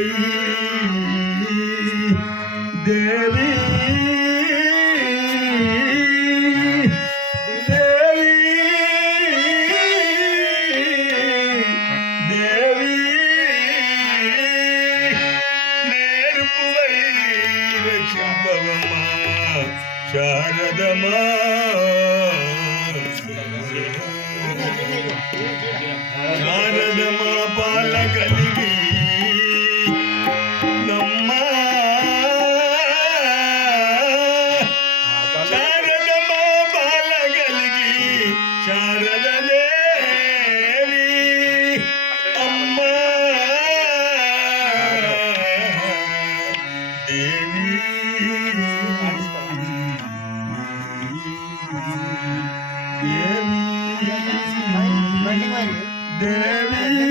aí. Devi,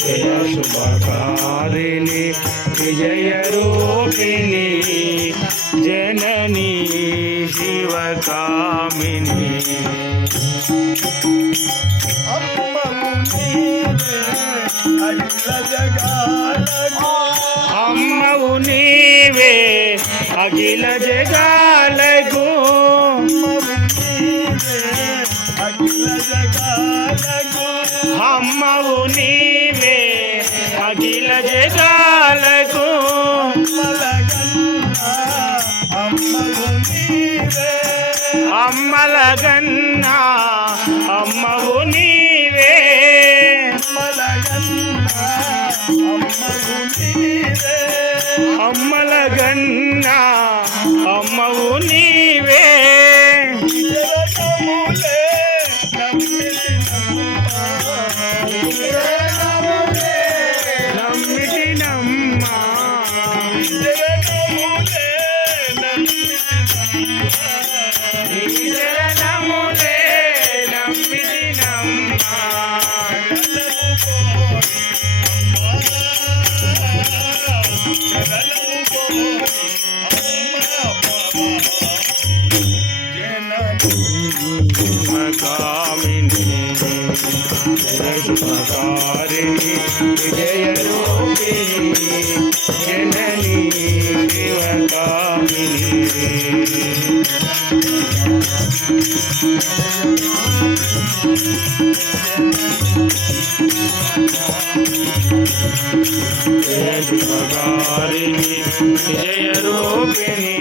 जय शुभकारिणी विजयरूपिणी जननी शिवकामिनी अम्मा उन्हें वे अखिल जगा అమ్మవు నీవే అఖిల జగాలకు అమ్మల గన్నా అమ్మవు నీవే. అమ్మల గన్నా Yeah. जननी శివకారిణి విజయరూపిణి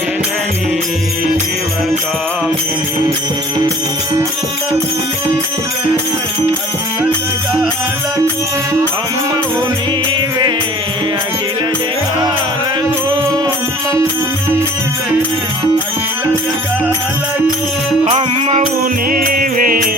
జనని శివకామిని. అమ్మవు నీవే అఖిల జగాలకు. అమ్మవు నీవే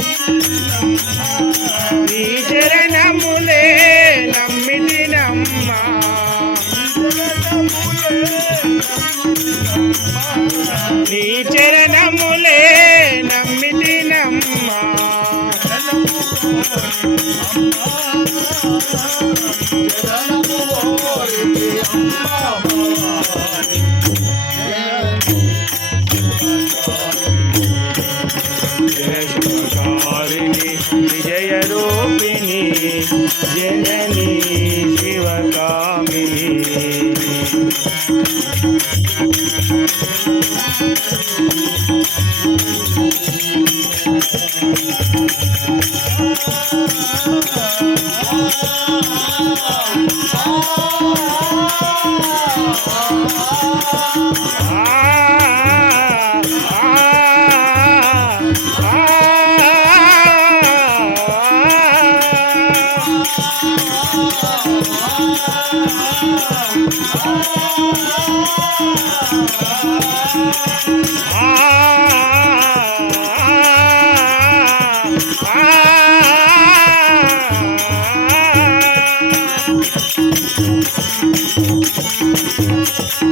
నీ చరణములే నమ్మిది Oh,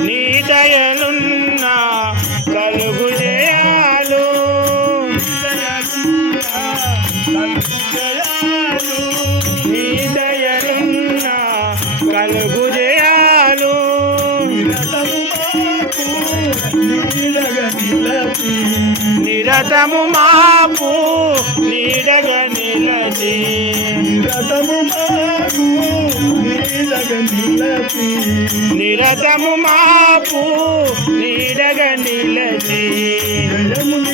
నీ దయలున్న కలుగు జయాలు నీ దయలున్న కలుగు జయాలు నిరతము మాపు నీడగ నిలచి నిరతము మాపు నీడగ నిలచి అమ్మా